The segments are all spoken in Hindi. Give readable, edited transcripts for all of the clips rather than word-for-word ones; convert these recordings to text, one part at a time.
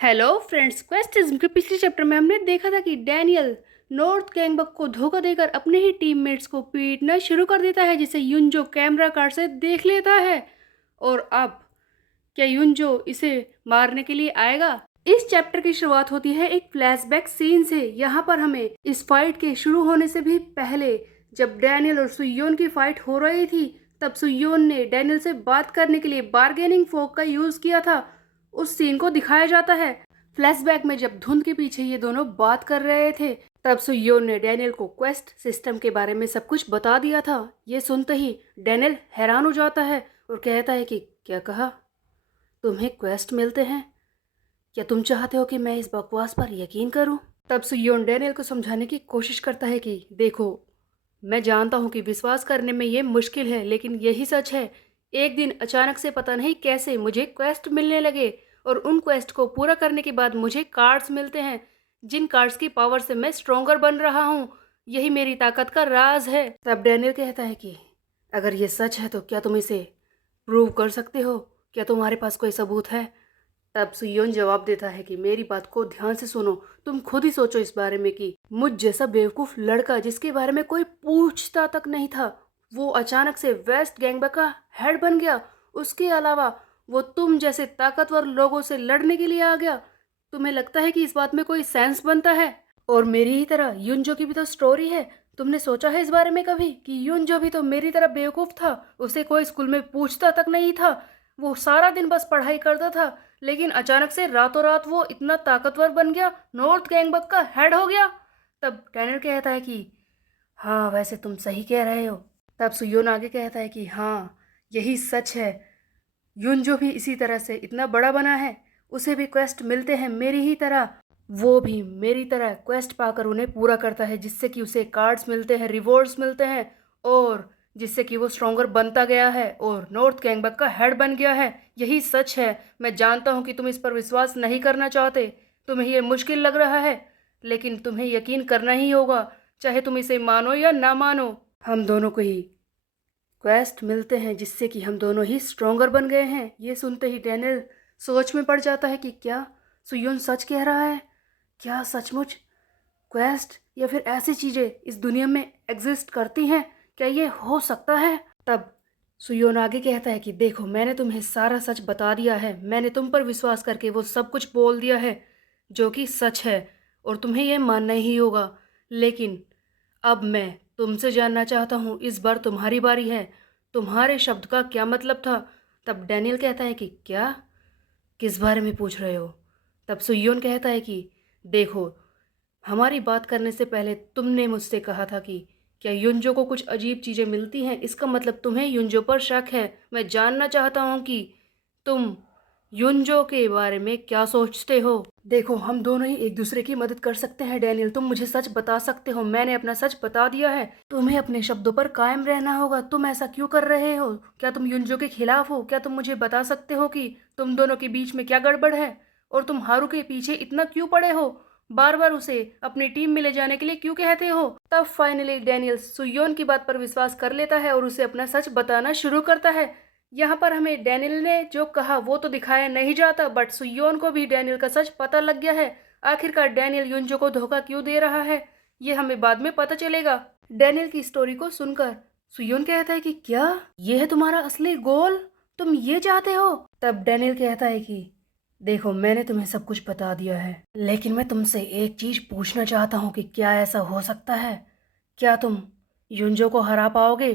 हेलो फ्रेंड्स, क्वेस्टिज्म के पिछले चैप्टर में हमने देखा था कि डैनियल नॉर्थ गैंगबक को धोखा देकर अपने ही टीममेट्स को पीटना शुरू कर देता है, जिसे युनजो कैमरा कार्ड से देख लेता है। और अब क्या युनजो इसे मारने के लिए आएगा? इस चैप्टर की शुरुआत होती है एक फ्लैशबैक सीन से। यहाँ पर हमें इस फाइट के शुरू होने से भी पहले, जब डैनियल और सुयोन की फाइट हो रही थी, तब सुयोन ने डैनियल से बात करने के लिए बार्गेनिंग फोक का यूज किया था, उस सीन को दिखाया जाता है। फ्लैशबैक में जब धुंध के पीछे ये दोनों बात कर रहे थे, तब सुयोन ने डैनियल को क्वेस्ट सिस्टम के बारे में सब कुछ बता दिया था। ये सुनते ही डैनियल हैरान हो जाता है और कहता है कि क्या कहा? तुम्हें क्वेस्ट मिलते हैं? क्या तुम चाहते हो कि मैं इस बकवास पर यकीन करूं? तब सुयोन डैनियल को समझाने की कोशिश करता है कि देखो, मैं जानता हूं कि विश्वास करने में ये मुश्किल है, लेकिन यही सच है। एक दिन अचानक से पता नहीं कैसे मुझे क्वेस्ट मिलने लगे, और उन क्वेस्ट को पूरा करने के बाद मुझे कार्ड्स मिलते हैं, जिन कार्ड्स की पावर से मैं स्ट्रोंगर बन रहा हूँ। यही मेरी ताकत का राज है। तब डैनियल कहता है कि अगर ये सच है तो क्या तुम इसे प्रूव कर सकते हो? क्या तुम्हारे पास कोई सबूत है? तब सुयोन जवाब देता है कि मेरी बात को ध्यान से सुनो, तुम खुद ही सोचो इस बारे में कि मुझ जैसा बेवकूफ लड़का, जिसके बारे में कोई पूछता तक नहीं था, वो अचानक से वेस्ट गैंगबक का हेड बन गया। उसके अलावा वो तुम जैसे ताकतवर लोगों से लड़ने के लिए आ गया। तुम्हें लगता है कि इस बात में कोई सेंस बनता है? और मेरी ही तरह युनजो की भी तो स्टोरी है। तुमने सोचा है इस बारे में कभी कि युनजो भी तो मेरी तरह बेवकूफ था? उसे कोई स्कूल में पूछता तक नहीं था, वो सारा दिन बस पढ़ाई करता था, लेकिन अचानक से रातों रात वो इतना ताकतवर बन गया, नॉर्थ गैंगबक का हेड हो गया। तब डैनियल कहता है कि हाँ, वैसे तुम सही कह रहे हो। तब सुयोन आगे कहता है कि हाँ, यही सच है। युनजो भी इसी तरह से इतना बड़ा बना है, उसे भी क्वेस्ट मिलते हैं मेरी ही तरह। वो भी मेरी तरह क्वेस्ट पाकर उन्हें पूरा करता है, जिससे कि उसे कार्ड्स मिलते हैं, रिवॉर्ड्स मिलते हैं, और जिससे कि वो स्ट्रोंगर बनता गया है और नॉर्थ गैंगबक का हेड बन गया है। यही सच है। मैं जानता हूँ कि तुम इस पर विश्वास नहीं करना चाहते, तुम्हें ये मुश्किल लग रहा है, लेकिन तुम्हें यकीन करना ही होगा, चाहे तुम इसे मानो या ना मानो। हम दोनों को ही क्वेस्ट मिलते हैं, जिससे कि हम दोनों ही स्ट्रोंगर बन गए हैं। ये सुनते ही डैनियल सोच में पड़ जाता है कि क्या सुयोन सच कह रहा है? क्या सचमुच क्वेस्ट या फिर ऐसी चीज़ें इस दुनिया में एग्जिस्ट करती हैं? क्या ये हो सकता है? तब सुयोन आगे कहता है कि देखो, मैंने तुम्हें सारा सच बता दिया है। मैंने तुम पर विश्वास करके वो सब कुछ बोल दिया है जो कि सच है, और तुम्हें ये मानना ही होगा। लेकिन अब मैं तुमसे जानना चाहता हूँ, इस बार तुम्हारी बारी है। तुम्हारे शब्द का क्या मतलब था? तब डैनियल कहता है कि क्या, किस बारे में पूछ रहे हो? तब सुयोन कहता है कि देखो, हमारी बात करने से पहले तुमने मुझसे कहा था कि क्या युनजो को कुछ अजीब चीज़ें मिलती हैं, इसका मतलब तुम्हें युनजो पर शक है। मैं जानना चाहता हूँ कि तुम युनजो के बारे में क्या सोचते हो। देखो, हम दोनों ही एक दूसरे की मदद कर सकते हैं डैनियल, तुम मुझे सच बता सकते हो। मैंने अपना सच बता दिया है, तुम्हें अपने शब्दों पर कायम रहना होगा। तुम ऐसा क्यों कर रहे हो? क्या तुम युनजो के खिलाफ हो? क्या तुम मुझे बता सकते हो कि तुम दोनों के बीच में क्या गड़बड़ है, और तुम हारू के पीछे इतना क्यों पड़े हो? बार बार उसे अपनी टीम में ले जाने के लिए क्यों कहते हो? तब फाइनली डैनियल सुयोन की बात पर विश्वास कर लेता है और उसे अपना सच बताना शुरू करता है। यहाँ पर हमें डैनियल ने जो कहा वो तो दिखाया नहीं जाता, बट सुयोन को भी डैनियल का सच पता लग गया है। आखिरकार डैनियल युनजो को धोखा क्यों दे रहा है, ये हमें बाद में पता चलेगा। डैनियल की स्टोरी को सुनकर सुयोन कहता है कि क्या ये है तुम्हारा असली गोल? तुम ये चाहते हो? तब डैनियल कहता है कि देखो, मैंने तुम्हें सब कुछ बता दिया है, लेकिन मैं तुमसे एक चीज पूछना चाहता हूँ कि क्या ऐसा हो सकता है? क्या तुम युनजो को हरा पाओगे?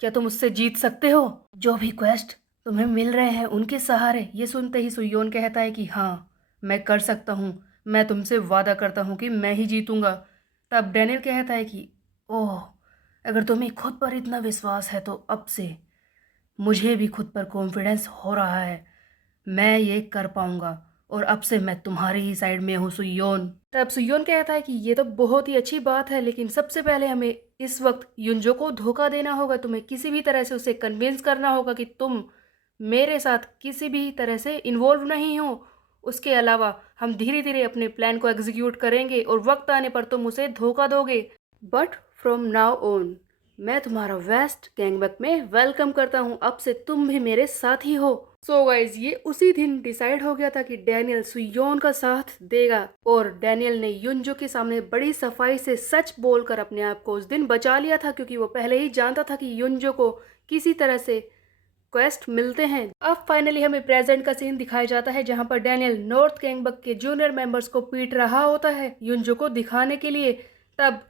क्या तुम उससे जीत सकते हो? जो भी क्वेस्ट तुम्हें मिल रहे हैं उनके सहारे? ये सुनते ही सुयोन कहता है कि हाँ, मैं कर सकता हूँ। मैं तुमसे वादा करता हूँ कि मैं ही जीतूंगा। तब डैनियल कहता है कि ओह, अगर तुम्हें खुद पर इतना विश्वास है तो अब से मुझे भी खुद पर कॉन्फिडेंस हो रहा है। मैं ये कर पाऊंगा, और अब से मैं तुम्हारी ही साइड में हूँ सुयोन। तब सुयोन कहता है कि ये तो बहुत ही अच्छी बात है, लेकिन सबसे पहले हमें इस वक्त युनजो को धोखा देना होगा। तुम्हें किसी भी तरह से उसे कन्विंस करना होगा कि तुम मेरे साथ किसी भी तरह से इन्वॉल्व नहीं हो। उसके अलावा हम धीरे धीरे अपने प्लान को एग्जीक्यूट करेंगे, और वक्त आने पर तुम उसे धोखा दोगे। बट फ्रॉम नाउ ऑन मैं तुम्हारा वेस्ट गैंगबक में वेलकम करता हूँ, अब से तुम भी मेरे साथी हो। सो गाइज, ये उसी दिन डिसाइड हो गया था कि डैनियल सुयोन का साथ देगा और डैनियल ने युनजो के सामने बड़ी सफाई से सच बोलकर अपने आप को उस दिन बचा लिया था, क्योंकि वो पहले ही जानता था कि युनजो को किसी तरह से क्वेस्ट मिलते हैं। अब फाइनली हमें प्रेजेंट का सीन दिखाया जाता है, जहां पर डैनियल नॉर्थ गैंगबक के जूनियर मेंबर्स को पीट रहा होता है युनजो को दिखाने के लिए। तब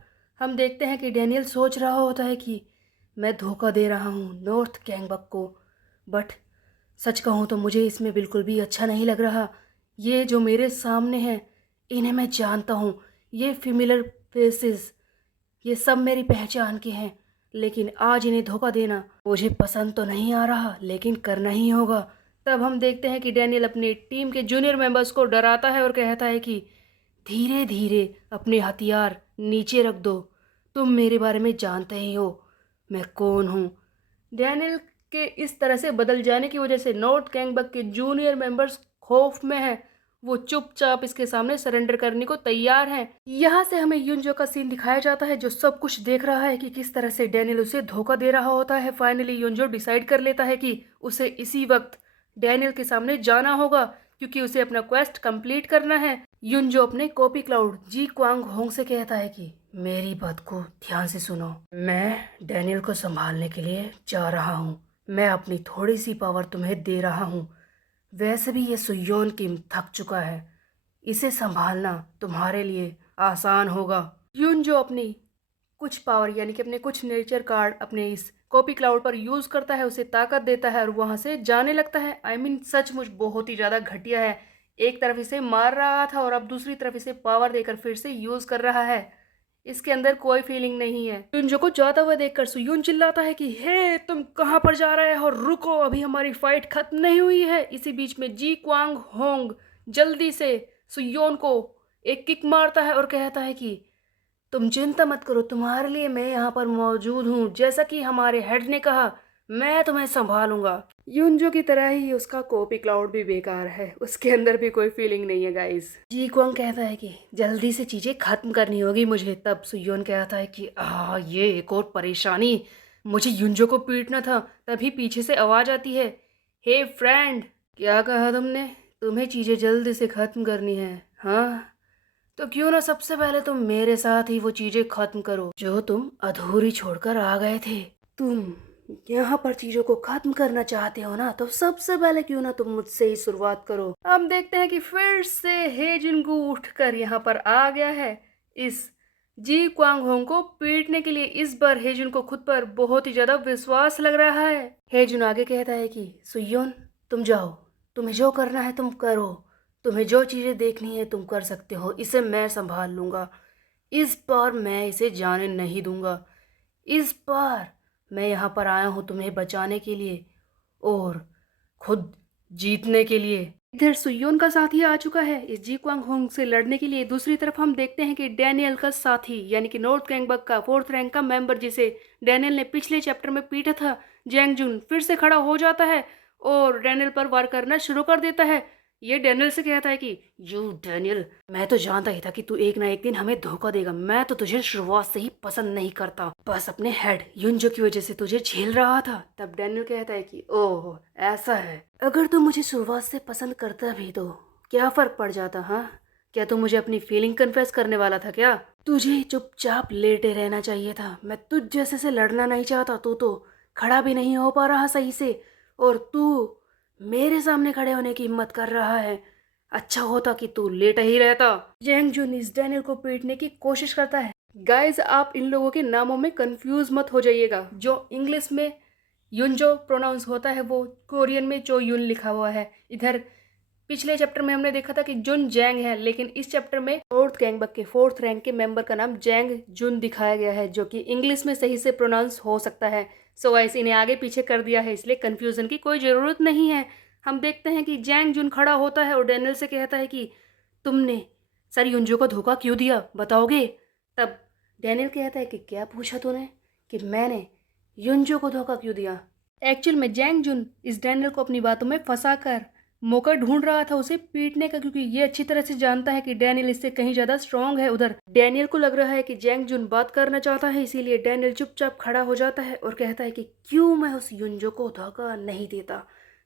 हम देखते हैं कि डैनियल सोच रहा होता है कि मैं धोखा दे रहा हूँ नॉर्थ गैंगबक को, बट सच कहूँ तो मुझे इसमें बिल्कुल भी अच्छा नहीं लग रहा। ये जो मेरे सामने हैं इन्हें मैं जानता हूँ, ये फेमिलियर फेसेस, ये सब मेरी पहचान के हैं, लेकिन आज इन्हें धोखा देना मुझे पसंद तो नहीं आ रहा, लेकिन करना ही होगा। तब हम देखते हैं कि डैनियल अपनी टीम के जूनियर मेंबर्स को डराता है और कहता है कि धीरे धीरे अपने हथियार नीचे रख दो, तुम मेरे बारे में जानते ही हो मैं कौन हूँ। डैनियल के इस तरह से बदल जाने की वजह से नॉर्थ गैंगबक के जूनियर मेंबर्स खौफ में हैं, वो चुपचाप इसके सामने सरेंडर करने को तैयार हैं। यहाँ से हमें युनजो का सीन दिखाया जाता है, जो सब कुछ देख रहा है कि किस तरह से डैनियल उसे धोखा दे रहा होता है। फाइनली युनजो डिसाइड कर लेता है कि उसे इसी वक्त डैनियल के सामने जाना होगा, क्योंकि उसे अपना क्वेस्ट कंप्लीट करना है। युनजो अपने कॉपी क्लाउड जी क्वांग होंग से कहता है कि मेरी बात को ध्यान से सुनो, मैं डैनियल को संभालने के लिए जा रहा हूँ, मैं अपनी थोड़ी सी पावर तुम्हें दे रहा हूँ। वैसे भी ये सुयोन किम थक चुका है, इसे संभालना तुम्हारे लिए आसान होगा। यून जो अपनी कुछ पावर यानी कि अपने कुछ नेचर कार्ड अपने इस कॉपी क्लाउड पर यूज़ करता है, उसे ताकत देता है और वहाँ से जाने लगता है। आई मीन सचमुच बहुत ही ज़्यादा घटिया है, एक तरफ इसे मार रहा था और अब दूसरी तरफ इसे पावर देकर फिर से यूज़ कर रहा है। इसके अंदर कोई फीलिंग नहीं है। युनजो को जाता हुआ देखकर सुयून चिल्लाता है कि हे तुम कहाँ पर जा रहे हो, रुको, अभी हमारी फाइट खत्म नहीं हुई है। इसी बीच में जी क्वांग होंग जल्दी से सुयोन को एक किक मारता है और कहता है कि तुम चिंता मत करो, तुम्हारे लिए मैं यहाँ पर मौजूद हूँ, जैसा कि हमारे हेड ने कहा, मैं तुम्हें संभालूंगा। युनजो की तरह ही उसका कॉपी क्लाउड भी बेकार है, उसके अंदर भी कोई फीलिंग नहीं है गाइस। जी क्वांग कहता है कि जल्दी से चीजें खत्म करनी होगी मुझे। तब सुयोन कहता है कि ये एक और परेशानी, मुझे युनजो को पीटना था। तभी पीछे से आवाज आती है, हे फ्रेंड, क्या कहा तुमने, तुम्हें चीजें जल्दी से खत्म करनी है, हाँ? तो क्यों ना सबसे पहले तुम मेरे साथ ही वो चीजें खत्म करो जो तुम अधूरी छोड़कर आ गए थे। तुम यहाँ पर चीजों को खत्म करना चाहते हो ना, तो सबसे पहले क्यों ना तुम मुझसे ही शुरुआत करो। हम देखते हैं कि फिर से हे जिनगू उठकर यहाँ पर आ गया है इस जी क्वांग होंग को पीटने के लिए। इस बार हेजुन को खुद पर बहुत ही ज्यादा विश्वास लग रहा है। हेजुन आगे कहता है कि सुयोन तुम जाओ, तुम्हें जो करना है तुम करो, तुम्हें जो चीजें देखनी है तुम कर सकते हो, इसे मैं संभाल लूंगा। इस बार मैं इसे जाने नहीं दूंगा, इस बार मैं यहाँ पर आया हूँ तुम्हें बचाने के लिए और खुद जीतने के लिए। इधर सुयोन का साथी आ चुका है इस जी क्वांग होंग से लड़ने के लिए। दूसरी तरफ हम देखते हैं कि डैनियल का साथी यानी कि नॉर्थ गैंगबक का 4th रैंक का मेंबर, जिसे डैनियल ने पिछले चैप्टर में पीटा था, जैंग जुन, फिर से खड़ा हो जाता है और डैनियल पर वार करना शुरू कर देता है। ये डैनियल से कहता है कि यू डैनियल, मैं तो जानता ही था कि तू एक ना एक दिन हमें धोखा देगा, मैं तो तुझे शुरुआत से ही पसंद नहीं करता, बस अपने हेड युनजो की वजह से तुझे झेल रहा था। तब डैनियल कहता है कि ओह ऐसा है, अगर तू मुझे शुरुआत से पसंद करता भी तो क्या फर्क पड़ जाता, हाँ? क्या तू मुझे अपनी फीलिंग कन्फेस करने वाला था क्या? तुझे चुपचाप लेटे रहना चाहिए था, मैं तुझ जैसे से लड़ना नहीं चाहता, तू तो खड़ा भी नहीं हो पा रहा सही से और तू मेरे सामने खड़े होने की हिम्मत कर रहा है। अच्छा होता कि तू लेटा ही रहता। जैंग जुन इस डैनियल को पीटने की कोशिश करता है। गाइज आप इन लोगों के नामों में कंफ्यूज मत हो जाइएगा, जो इंग्लिश में युनजो प्रोनाउंस होता है वो कोरियन में चो युन लिखा हुआ है। इधर पिछले चैप्टर में हमने देखा था कि जुन जैंग है, लेकिन इस चैप्टर में नॉर्थ गैंगबक के 4th रैंक के मेंबर का नाम जैंग जुन दिखाया गया है, जो कि इंग्लिश में सही से प्रोनाउंस हो सकता है। सो ऐसे इन्हें आगे पीछे कर दिया है, इसलिए कंफ्यूजन की कोई ज़रूरत नहीं है। हम देखते हैं कि जैंग जुन खड़ा होता है और डैनियल से कहता है कि तुमने सर युनजो को धोखा क्यों दिया, बताओगे? तब डैनियल कहता है कि क्या पूछा तूने, कि मैंने युनजो को धोखा क्यों दिया? एक्चुअल में जैंग जुन इस डैनियल को अपनी बातों में फंसा कर मौका ढूंढ रहा था उसे पीटने का, क्योंकि ये अच्छी तरह से जानता है कि डैनियल इससे कहीं ज्यादा स्ट्रांग है। उधर डैनियल को लग रहा है कि जैंग जुन बात करना चाहता है, इसीलिए डैनियल चुपचाप खड़ा हो जाता है और कहता है कि क्यों मैं उस युंजो को धोखा नहीं देता।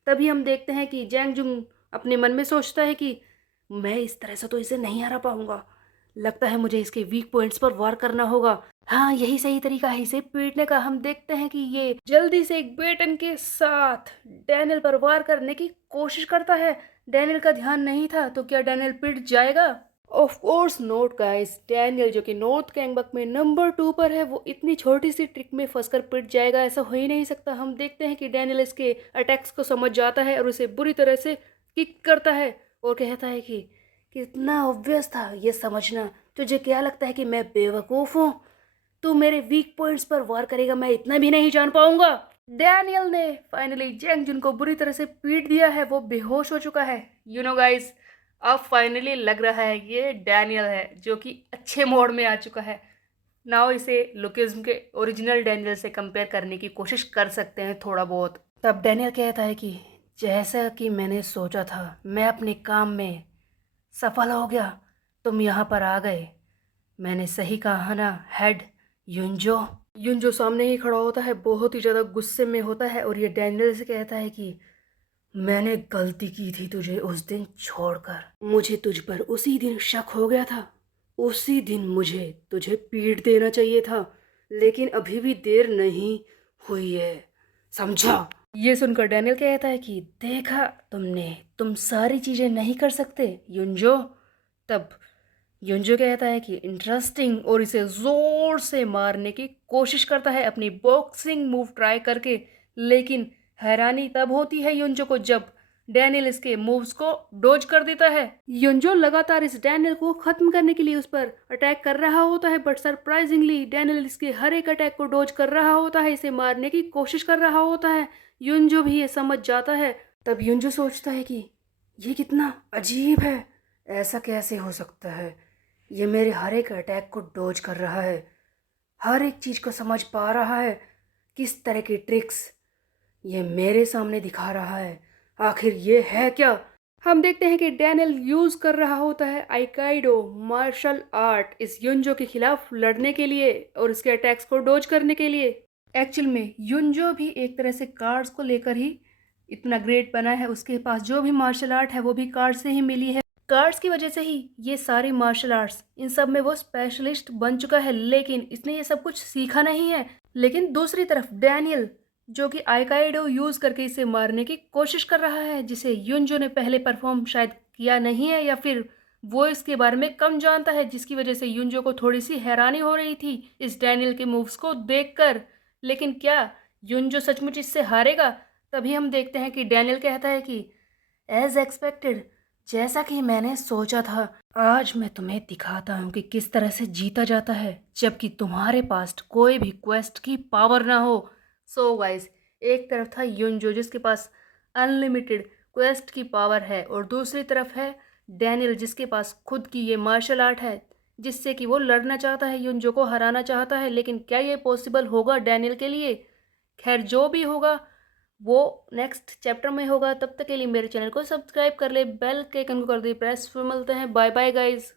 तभी हम देखते हैं कि जैंग जुन अपने मन में सोचता है कि मैं इस तरह से तो इसे नहीं हरा पाऊंगा, लगता है मुझे इसके वीक पॉइंट्स पर वार करना होगा। हाँ, यही सही तरीका है इसे पीटने का। हम देखते हैं कि ये जल्दी से एक बेटन के साथ डैनियल पर वार करने की कोशिश करता है। डैनियल का ध्यान नहीं था, तो क्या डैनियल पिट जाएगा? Of course note guys, Daniel जो कि नॉर्थ कैंगबक में नंबर 2 पर है, वो इतनी छोटी सी ट्रिक में फंसकर पिट जाएगा, ऐसा हो ही नहीं सकता। हम देखते हैं कि डैनियल इसके अटैक्स को समझ जाता है और उसे बुरी तरह से किक करता है और कहता है कि कितना ऑब्वियस था ये समझना। तुझे क्या लगता है कि मैं बेवकूफ़ हूँ? तू मेरे वीक पॉइंट्स पर वार करेगा, मैं इतना भी नहीं जान पाऊंगा। डैनियल ने फाइनली जैंग जुन को बुरी तरह से पीट दिया है, वो बेहोश हो चुका है। यू नो गाइस, अब फाइनली लग रहा है ये डैनियल है जो कि अच्छे मोड में आ चुका है। नाउ इसे लुकिज्म के ओरिजिनल डैनियल से कंपेयर करने की कोशिश कर सकते हैं थोड़ा बहुत। तब डैनियल कहता है कि जैसा कि मैंने सोचा था, मैं अपने काम में सफल हो गया, तुम यहाँ पर आ गए। मैंने सही कहा ना हेड युंजो? युंजो सामने ही खड़ा होता है, बहुत ही ज़्यादा गुस्से में होता है और ये डैनियल से कहता है कि मैंने गलती की थी तुझे उस दिन छोड़कर। मुझे तुझ पर उसी दिन शक हो गया था, उसी दिन मुझे तुझे पीट देना चाहिए था, लेकिन अभी भी देर नहीं हुई है, समझा? ये सुनकर डैनियल कहता है कि देखा तुमने, तुम सारी चीजें नहीं कर सकते युंजो। तब युंजो कहता है कि इंटरेस्टिंग और इसे जोर से मारने की कोशिश करता है अपनी बॉक्सिंग मूव ट्राई करके। लेकिन हैरानी तब होती है युंजो को जब डैनियल इसके मूव्स को डोज कर देता है। युंजो लगातार इस डैनियल को खत्म करने के लिए उस पर अटैक कर रहा होता है, बट सरप्राइजिंगली डैनियल इसके हर एक अटैक को डोज कर रहा होता है, इसे मारने की कोशिश कर रहा होता है। युंजो भी ये समझ जाता है। तब युंजो सोचता है कि ये कितना अजीब है, ऐसा कैसे हो सकता है? ये मेरे हर एक अटैक को डोज कर रहा है, हर एक चीज को समझ पा रहा है, किस तरह की ट्रिक्स ये मेरे सामने दिखा रहा है। आखिर ये है क्या? हम देखते हैं कि डैनियल यूज कर रहा होता है आइकाइडो मार्शल आर्ट इस युंजो के खिलाफ लड़ने के लिए और इसके अटैक्स को डोज करने के लिए। एक्चुअल में युंजो भी एक तरह से कार्ड्स को लेकर ही इतना ग्रेट बना है। उसके पास जो भी मार्शल आर्ट है वो भी कार्ड से ही मिली है। कार्ड्स की वजह से ही ये सारी मार्शल आर्ट्स, इन सब में वो स्पेशलिस्ट बन चुका है, लेकिन इसने ये सब कुछ सीखा नहीं है। लेकिन दूसरी तरफ डैनियल जो कि आइकाइडो यूज करके इसे मारने की कोशिश कर रहा है, जिसे युंजो ने पहले परफॉर्म शायद किया नहीं है, या फिर वो इसके बारे में कम जानता है, जिसकी वजह से युंजो को थोड़ी सी हैरानी हो रही थी इस डैनियल के मूव्स को देखकर। लेकिन क्या युंजो सचमुच इससे हारेगा? तभी हम देखते हैं कि डैनियल कहता है कि एज एक्सपेक्टेड, जैसा कि मैंने सोचा था, आज मैं तुम्हें दिखाता हूँ कि किस तरह से जीता जाता है जबकि तुम्हारे पास कोई भी क्वेस्ट की पावर ना हो। सो गाइस, एक तरफ था युंजो जिसके पास अनलिमिटेड क्वेस्ट की पावर है, और दूसरी तरफ है डैनियल जिसके पास खुद की ये मार्शल आर्ट है, जिससे कि वो लड़ना चाहता है, युंजो को हराना चाहता है। लेकिन क्या ये पॉसिबल होगा डैनियल के लिए? खैर, जो भी होगा वो नेक्स्ट चैप्टर में होगा। तब तक के लिए मेरे चैनल को सब्सक्राइब कर ले, बेल के आइकन को कर दे प्रेस। फिर मिलते हैं, बाय बाय गाइज।